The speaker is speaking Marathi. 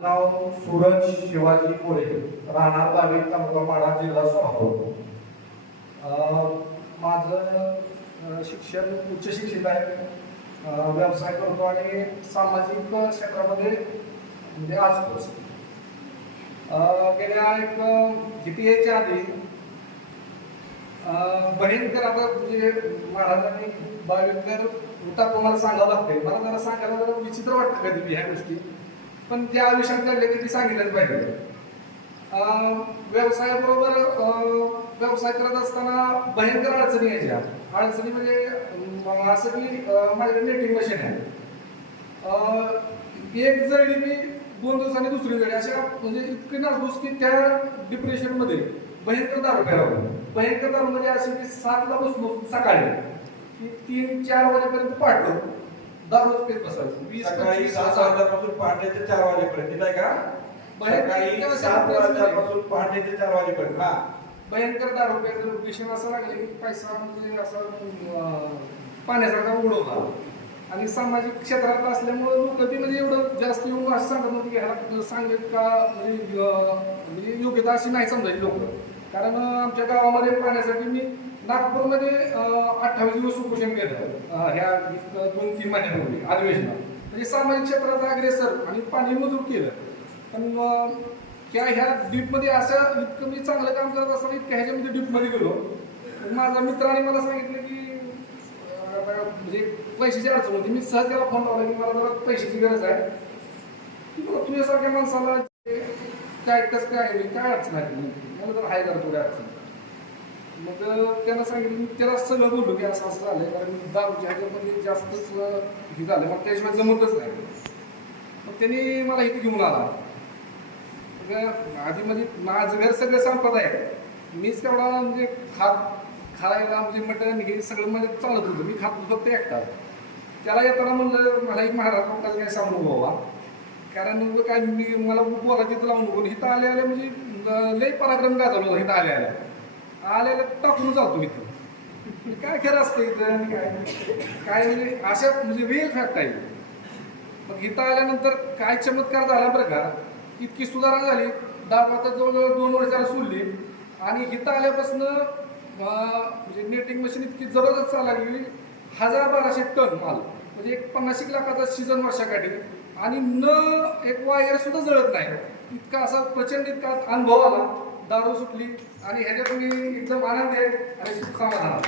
नाव सूरज शिवाजी मोरे, राहणार बावी, तालुका माढा, जिल्हा सोलापूर. माझं शिक्षण उच्च शिक्षित आहे. व्यवसाय करतो आणि सामाजिक क्षेत्रामध्ये म्हणजे असतोच. गेल्या एक किती यायच्या आधी भयंकर आता म्हणजे महाराजांनी बावीकर उतार तुम्हाला सांगावं लागते. मला जरा सांगायला जरा विचित्र वाटतं कधी ह्या गोष्टी, पण ज्या आयुष्यात घडले ती सांगितलंच पाहिजे. व्यवसायाबरोबर व्यवसाय करत असताना भयंकर अडचणी यायच्या. अडचणी म्हणजे असं की माझ्याकडे नेटिंग मशीन आहे. एक जळली मी 2 दिवसांनी दुसरी जळली, अशा म्हणजे इतकी नासधूस की त्या डिप्रेशनमध्ये भयंकर दारू प्यायला. भयंकर दारू म्हणजे अशी की 7ला बसलो सकाळी की 3-4 वाजेपर्यंत पाठव दारूच पेट बसायचं. सकाळी 7 वाजल्यापासून पहाटेचे 4 वाजेपर्यंत नाही का? सकाळी 7 वाजल्यापासून पहाटेचे 4 वाजेपर्यंत. हा, भयंकर दारू प्यायचं डिप्रेशन असं लागलं की पैसा म्हणजे असं पाण्यासारखा उडवला. आणि सामाजिक क्षेत्रात असल्यामुळे लोक बी म्हणजे एवढं जास्त येऊन असं सांगत नव्हतं की ह्याला सांगेल का म्हणजे योग्यता अशी नाही समजायची लोक. कारण आमच्या गावामध्ये पाण्यासाठी मी नागपूरमध्ये 28 दिवस उपोषण केलं ह्या 2-3 महिन्यांपूर्वी अधिवेशनात. म्हणजे सामाजिक क्षेत्रात अग्रेसर आणि पाणी मंजूर केलं. पण ह्या डीपमध्ये असं इतकं मी चांगलं काम करत असताना इतक्या ह्याच्यामध्ये डीपमध्ये गेलो. माझ्या मित्राने मला सांगितलं की म्हणजे पैशाची अडचण होती. मी सहज त्याला फोन लावला की मला जरा पैशाची गरज आहे, की मला तुझ्यासारख्या माणसाला काय कसं काय अडचण आहे मला जर आहे जरा थोड्या अडचण. मग त्यानं सांगितलं, मी त्याला सगळं बोललो की असं असं झालंय, कारण दारूच्या ह्याच्यामध्ये जास्तच हे झालं, मग त्याशिवाय जमतच नाही. मग त्यांनी मला इथे घेऊन आला. आधी म्हणजे माझं घर सगळं संपत आहे. मीच तेवढा म्हणजे खायला म्हणजे मटण हे सगळं म्हणजे चालत होतं. मी खात फक्त एकटा. त्याला येताना म्हणलं मला एक महाराज लोकांचं काय सांगू बाबा, कारण काय मी मला बोला तिथं लावून नको. इथं आले म्हणजे लय पराक्रम गाजवलं. इथं आलेल्या टाकून जातो इथं. काय खरं असतं इथं काय म्हणजे अशा म्हणजे रिअल फॅक्ट आहे. मग इथं आल्यानंतर काय चमत्कार झाला बरं का. इतकी सुधारणा झाली. दारू आता जवळजवळ 2 वर्षाला सोडली. आणि इथं आल्यापासून म्हणजे नेटिंग मशीन इतकी जबरदस्त चालली की 1000-1200 टन माल, म्हणजे एक 50 लाखाचा सीझन वर्षाकाठी. आणि एक वायर सुद्धा जळत नाही. इतका असा प्रचंड इतका अनुभव आला. दारू सुटली आणि ह्याच्यात मी एकदम आनंदी आहे आणि समाधान.